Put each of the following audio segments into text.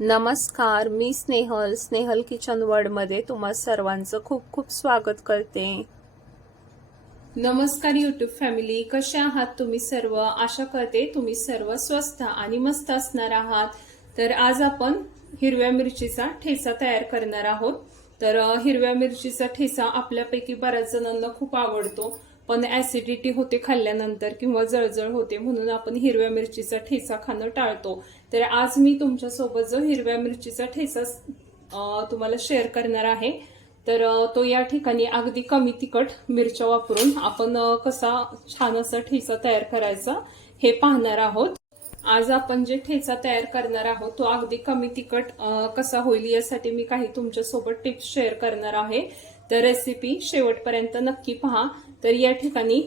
नमस्कार, मी Snehal kitchen world मध्ये तुम्हा सर्वांचं खूप खूप स्वागत करते। नमस्कार यूट्यूब फॅमिली, कशा आहात तुम्ही सर्व? आशा करते तुम्ही सर्व स्वस्थ आणि मस्त असणार आहात। तर आज आपण हिरव्या मिरचीचा ठेचा तयार करणार आहोत। तर हिरव्या मिरचीचा ठेचा आपल्यापैकी बऱ्याच जणांना खूप आवडतो, पण ऍसिडिटी होते खाल्ल्यानंतर किंवा जळजळ होते, म्हणून आपण हिरव्या मिरचीचा ठेचा खाणं टाळतो। तर आज मी तुमच्या सोबत जो हिरव्या मिरचीचा ठेचा तुम्हाला शेअर करणार आहे, तर तो या ठिकाणी अगदी कमी तिखट मिरच्या वापरून आपण कसा छान असा ठेचा तयार करायचा हे पाहणार आहोत। आज आपण जे ठेचा तयार करणार आहोत तो अगदी कमी तिखट कसा होईल यासाठी मी काही तुमच्या सोबत टिप्स शेअर करणार आहे। तर रेसिपी शेवटपर्यंत नक्की पहा। तर या ठिकाणी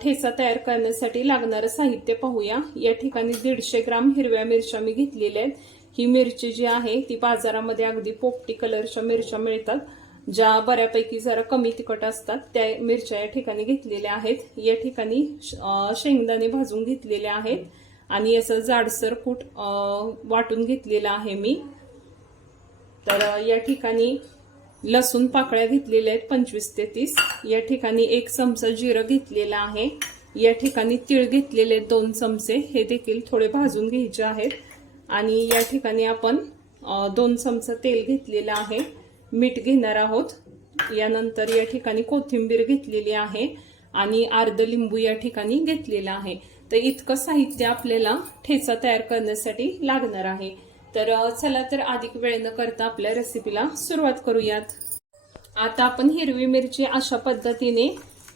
ठेचा तयार करण्यासाठी लागणारं साहित्य पाहूया। या ठिकाणी 150 ग्राम हिरव्या मिरच्या मी घेतलेल्या आहेत। ही मिरची जी आहे ती बाजारामध्ये अगदी पोपटी कलरच्या मिरच्या मिळतात, ज्या बऱ्यापैकी जरा कमी तिखट असतात, त्या मिरच्या या ठिकाणी घेतलेल्या आहेत। या ठिकाणी शेंगदाणे भाजून घेतलेले आहेत आणि असं जाडसर कूट वाटून घेतलेला आहे मी। तर या ठिकाणी लसूण पाकळ्या घेतलेल्या आहेत 25 ते 30। या ठिकाणी 1 चमचा जिरं घेतलेला आहे। या ठिकाणी तीळ घेतलेले 2 चमचे, हे देखील थोडे भाजून घ्यायचे आहेत। आणि या ठिकाणी आपण 2 चमचा तेल घेतलेलं आहे। मीठ घेणार आहोत। यानंतर या ठिकाणी कोथिंबीर घेतलेली आहे आणि अर्ध लिंबू या ठिकाणी घेतलेला आहे। तर इतकं साहित्य आपल्याला ठेचा तयार करण्यासाठी लागणार आहे। तर चला तर अधिक वेळ न करता आपल्या रेसिपीला सुरुवात करूयात। आता आपण हिरवी मिरची अशा पद्धतीने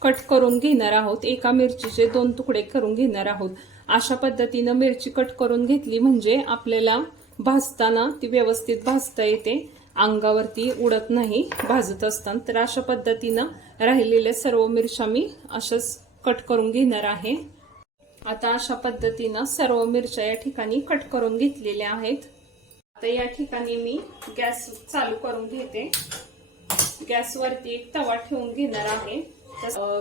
कट करून घेणार आहोत। एका मिरचीचे 2 तुकडे करून घेणार आहोत। अशा पद्धतीने मिरची कट करून घेतली म्हणजे आपल्याला भाजताना ती व्यवस्थित भाजता येते, अंगावरती उडत नाही भाजत असताना। तर अशा पद्धतीने राहिलेल्या सर्व मिरच्या मी अशाच कट करून घेणार आहे। आता अशा पद्धतीने सर्व मिरच्या या ठिकाणी कट करून घेतलेल्या आहेत। आता या ठिकाणी मी गॅस चालू करून घेते। गॅसवरती एक तवा ठेवून घेणार आहे,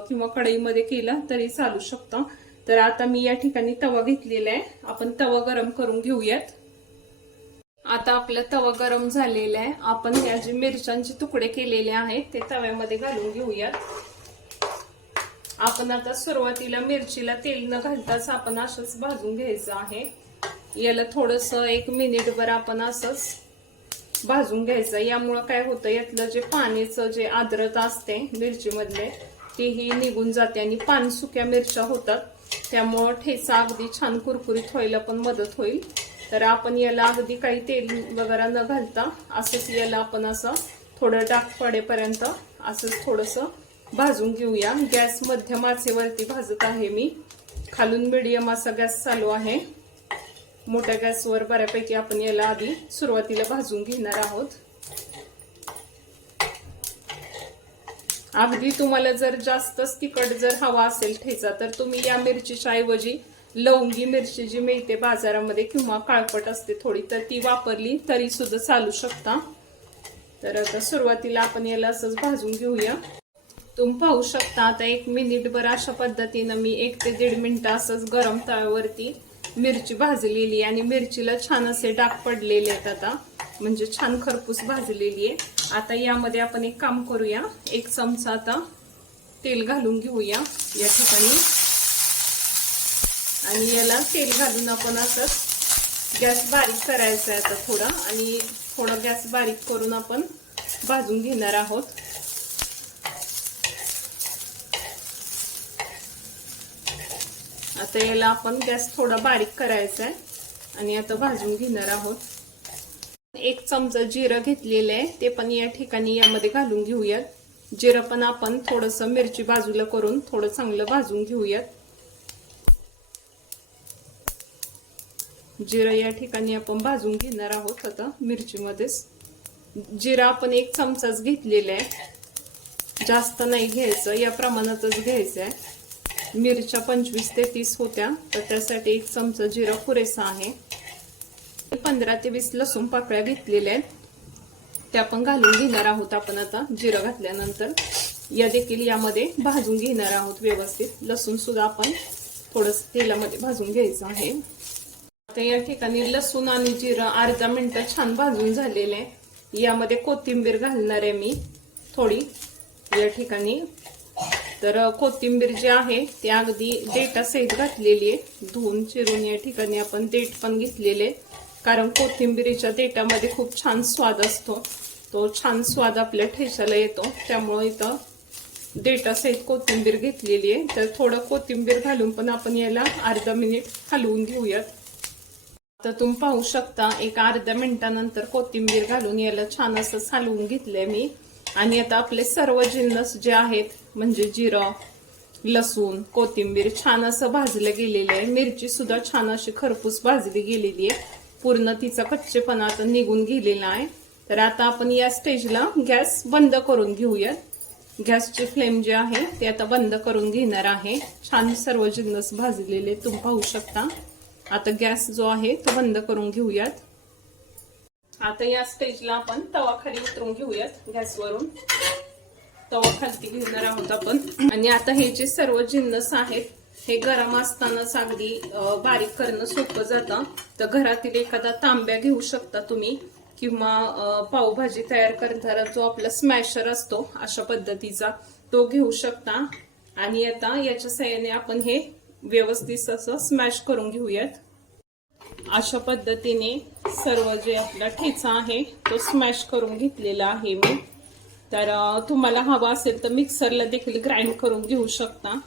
किंवा कढईमध्ये केला तरी चालू शकतं। तर आता मी या ठिकाणी तवा घेतलेला आहे। आपण तवा गरम करून घेऊयात। आता आपला तवा गरम झालेला आहे। आपण या जे मिरच्यांचे तुकडे केलेले आहेत ते तव्यामध्ये घालून घेऊयात। आपण आता सुरुवातीला मिरचीला तेल न घालताच आपण असंच भाजून घ्यायचं आहे। याला थोडस 1 मिनिटभर आपण असंच भाजून घ्यायचं। यामुळे काय होतं, यातलं जे पाण्याचं जे आर्द्रता असते मिरचीमधले तेही निघून जाते आणि पानसुक्या मिरच्या होतात, त्यामुळे ठेचा अगदी छान कुरकुरीत व्हायला पण मदत होईल। तर आपण याला अगदी काही तेल वगैरे न घालता असंच याला आपण असं थोडं डाग पडेपर्यंत असंच थोडंसं भाजून घेऊया। गॅस मध्यम आचेवरती भाजत आहे मी। खालून मीडियम असा गॅस चालू आहे। मोठ्या गॅसवर बऱ्यापैकी आपण याला आधी सुरुवातीला भाजून घेणार आहोत। अगदी तुम्हाला जर जास्तच तिखट जर हवा असेल ठेचा, तर तुम्ही या मिरचीच्या ऐवजी लवंगी मिरची जी मिळते बाजारामध्ये किंवा काळपट असते थोडी, तर ती वापरली तरी सुद्धा चालू शकता। तर आता सुरुवातीला आपण याला असंच भाजून घेऊया। तुम्ही पाहू शकता आता 1 मिनिटभर अशा पद्धतीने मी 1 ते 1.5 मिनिट असंच गरम तव्यावरती मिरची भाजलेली आणि मिरचीला छान असे डाग पडलेले आहेत, आता म्हणजे छान खरपूस भाजलेली आहे। आता यामध्ये आपण एक काम करूया, 1 चमचा आता तेल घालून घेऊया या ठिकाणी आणि याला तेल घालून आपण असंच गॅस बारीक करायचा आहे आता थोडा, आणि थोडा गॅस बारीक करून आपण भाजून घेणार आहोत। आता याला आपण गॅस थोडा बारीक करायचा आहे आणि आता भाजून घेणार आहोत। 1 चमचा जिरं घेतलेलं आहे, ते पण या ठिकाणी यामध्ये घालून घेऊयात। जिरं पण आपण थोडंसं मिरची बाजूला करून थोडं चांगलं भाजून घेऊयात। जिरं या ठिकाणी आपण भाजून घेणार आहोत आता मिरचीमध्येच। जिरं आपण 1 चमचाच घेतलेला आहे, जास्त नाही घ्यायचं, या प्रमाणातच घ्यायचं आहे। मिरच्या 25 ते 30 होत्या, तर त्यासाठी 1 चमचा जिरं पुरेसा आहे। 15 ते 20 लसूण पाकळ्या घेतलेल्या आहेत, त्या पण घालून घेणार आहोत आपण आता। जिरं घातल्यानंतर या देखील यामध्ये भाजून घेणार आहोत व्यवस्थित। लसूण सुद्धा आपण थोडंसं तेलामध्ये भाजून घ्यायचं आहे। तर या ठिकाणी लसूण आणि जिरं अर्धा मिनिट छान भाजून झालेले आहे। यामध्ये कोथिंबीर घालणार आहे मी थोडी या ठिकाणी। तर कोथिंबीर जी आहे ती अगदी देठासहित घातलेली आहे, धुवून चिरून या ठिकाणी आपण देठ पण घेतलेले, कारण कोथिंबीरीच्या देठामध्ये खूप छान स्वाद असतो, तो छान स्वाद आपल्या ठेच्याला येतो, त्यामुळे इथं देठासहित कोथिंबीर घेतलेली आहे। तर थोडं कोथिंबीर घालून पण आपण याला अर्धा मिनिट हलवून घेऊयात। तर तुम्ही पाहू शकता एक अर्ध्या मिनिटानंतर कोथिंबीर घालून याला छान असं हलवून घेतलंय मी। आणि आता आपले सर्व जिन्नस जे आहेत म्हणजे जिरं, लसूण, कोथिंबीर छान असं भाजलं गेलेलं आहे। मिरची सुद्धा छान अशी खरपूस भाजली गेलेली आहे, पूर्ण तिचा कच्चेपणा आता निघून गेलेला आहे। तर आता आपण या स्टेजला गॅस बंद करून घेऊयात। गॅसची फ्लेम जी आहे ते आता बंद करून घेणार आहे। छान सर्व जिन्नस भाजलेले तुम्ही पाहू शकता। आता गॅस जो आहे तो बंद करून घेऊयात। आता या स्टेजला आपण तवा खाली उतरून घेऊयात गॅसवरून। तवा खाली घेणार आहोत आपण। आणि आता हे जे सर्व जिन्नस आहेत हे गरम असतानाच अगदी बारीक करणं सोपं जातं। तर घरातील एखादा तांब्या घेऊ शकता तुम्ही, किंवा पावभाजी तयार करताना जो आपला स्मॅशर असतो अशा पद्धतीचा तो घेऊ शकता। आणि आता याच्या साहाय्याने आपण हे व्यवस्थित असं स्मॅश करून घेऊयात। अशा पद्धतीने सर्व जे आपला ठेचा आहे तो स्मॅश करून घेतलेला आहे मी। तर तुम्हाला हवा असेल तर मिक्सरला देखील ग्राइंड करून घेऊ शकता,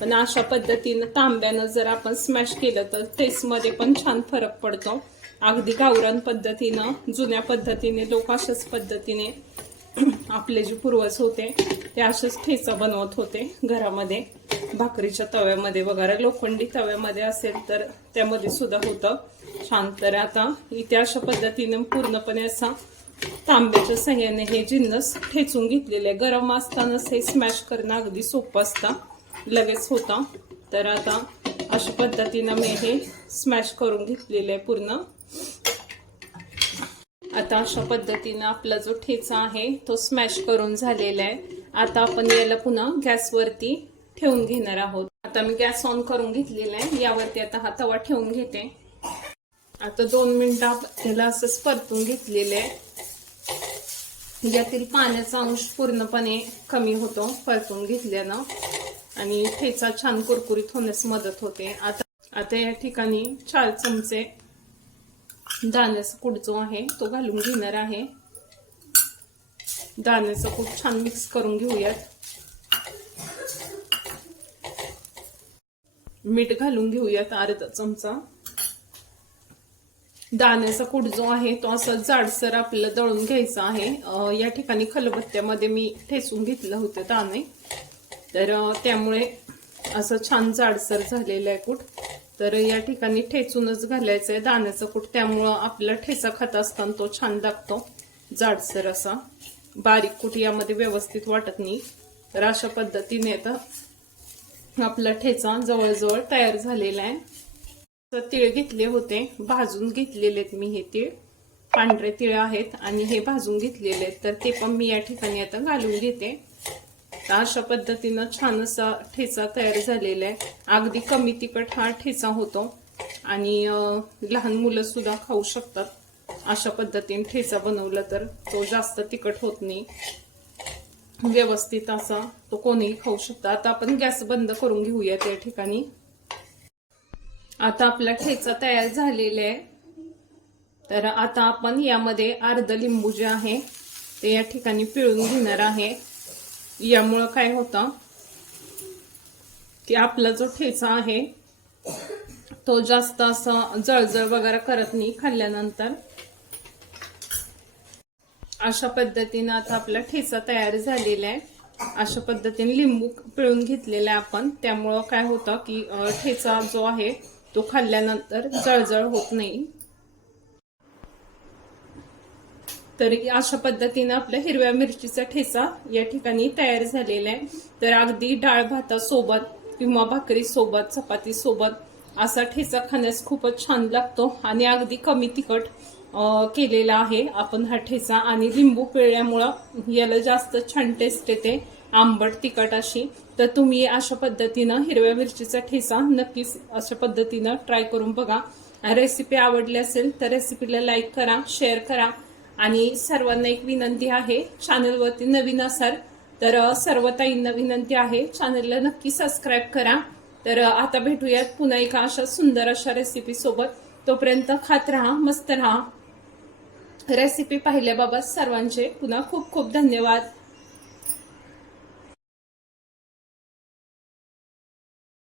पण अशा पद्धतीने तांब्यानं जर आपण स्मॅश केलं तर टेस्टमध्ये पण छान फरक पडतो। अगदी गावरान पद्धतीनं, जुन्या पद्धतीने लोक अशाच पद्धतीने आपले जे पूर्वज होते ते असेच ठेचा बनवत होते घरामध्ये, भाकरीच्या तव्यामध्ये वगैरे, लोखंडी तव्यामध्ये असेल तर त्यामध्ये सुद्धा होतं छान। तर आता इथे अशा पद्धतीने पूर्णपणे असा तांब्याच्या साह्याने हे जिन्नस ठेचून घेतलेले, गरम असतानाच हे स्मॅश करणं अगदी सोपं असतं, लगेच होतं। तर आता अशा पद्धतीने मी हे स्मॅश करून घेतलेलं आहे पूर्ण। आता अशा पद्धतीने आपला जो ठेचा आहे तो स्मॅश करून झालेला आहे। आता आपण याला पुन्हा गॅसवरती ठेवून घेणार आहोत। आता मी गॅस ऑन करून घेतलेला आहे, यावरती आता हा तवा ठेवून घेते। आता 2 मिनिटं त्याला असंच परतून घेतलेले आहे, यातील पाण्याचा अंश पूर्णपणे कमी होतो परतून घेतल्यानं, आणि ठेचा छान कुरकुरीत होण्यास मदत होते। आता या ठिकाणी 4 चमचे दाण्याचा कूट जो आहे तो घालून घेणार आहे। दाण्याचा कूट छान मिक्स करून घेऊयात। मीठ घालून घेऊयात अर्धा चमचा। दाण्याचा कूट जो आहे तो असं जाडसर आपल्याला दळून घ्यायचा आहे। या ठिकाणी खलबत्त्यामध्ये मी ठेचून घेतलं होतं दाणे, तर त्यामुळे असं छान जाडसर झालेलं आहे कूट। तर या ठिकाणी ठेचूनच घालायचं आहे दाण्याचं कूट, त्यामुळं आपला ठेचा खात असताना तो छान लागतो जाडसर असा। बारीक कूट यामध्ये व्यवस्थित वाटत नाही। तर अशा पद्धतीने आता आपला ठेचा जवळजवळ तयार झालेला आहे। तर तीळ घेतले होते, भाजून घेतलेले आहेत मी, हे तीळ पांढरे तीळ आहेत आणि हे भाजून घेतलेले आहेत, तर ते पण मी या ठिकाणी आता घालून घेते। तर अशा पद्धतीनं छान असा ठेचा तयार झालेला आहे। अगदी कमी तिखट हा ठेचा होतो आणि लहान मुलं सुद्धा खाऊ शकतात। अशा पद्धतीने ठेचा बनवला तर तो जास्त तिखट होत नाही, व्यवस्थित असा तो कोणीही खाऊ शकतो। आता आपण गॅस बंद करून घेऊया त्या ठिकाणी। आता आपला ठेचा तयार झालेला आहे। तर आता आपण यामध्ये अर्ध लिंबू जे आहे ते या ठिकाणी पिळून घेणार आहे। यामुळे काय होतं की आपला जो ठेचा आहे तो जास्त असा जळजळ वगैरे करत नाही खाल्ल्यानंतर। अशा पद्धतीने आता आपला ठेचा तयार झालेला आहे। अशा पद्धतीने लिंबू पिळून घेतलेला आहे आपण, त्यामुळे काय होतं की ठेचा जो आहे तो खाल्ल्यानंतर जळजळ होत नाही। तर अशा पद्धतीने आपल्या हिरव्या मिरचीचा ठेचा या ठिकाणी तयार झालेला आहे। तर अगदी डाळ भातासोबत किंवा भाकरी सोबत, चपाती सोबत असा ठेचा खाण्यास खूपच छान लागतो आणि अगदी कमी तिखट केलेला आहे आपण हा ठेचा, आणि लिंबू पिळल्यामुळं याला जास्त छान टेस्ट येते, आंबट तिखट अशी। तर तुम्ही अशा पद्धतीनं हिरव्या मिरचीचा ठेचा नक्कीच अशा पद्धतीनं ट्राय करून बघा रेसिपी आवडली असेल तर रेसिपीला लाईक करा, शेअर करा आणि सर्वांना एक विनंती आहे, चॅनलवरती नवीन असाल तर सर्व ताईंना विनंती आहे चॅनलला नक्की सबस्क्राईब करा। तर आता भेटूयात पुन्हा एका अशा सुंदर अशा रेसिपी सोबत। तोपर्यंत खात राहा, मस्त राहा। रेसिपी पाहिल्याबाबत सर्वांचे पुन्हा खूप खूप धन्यवाद।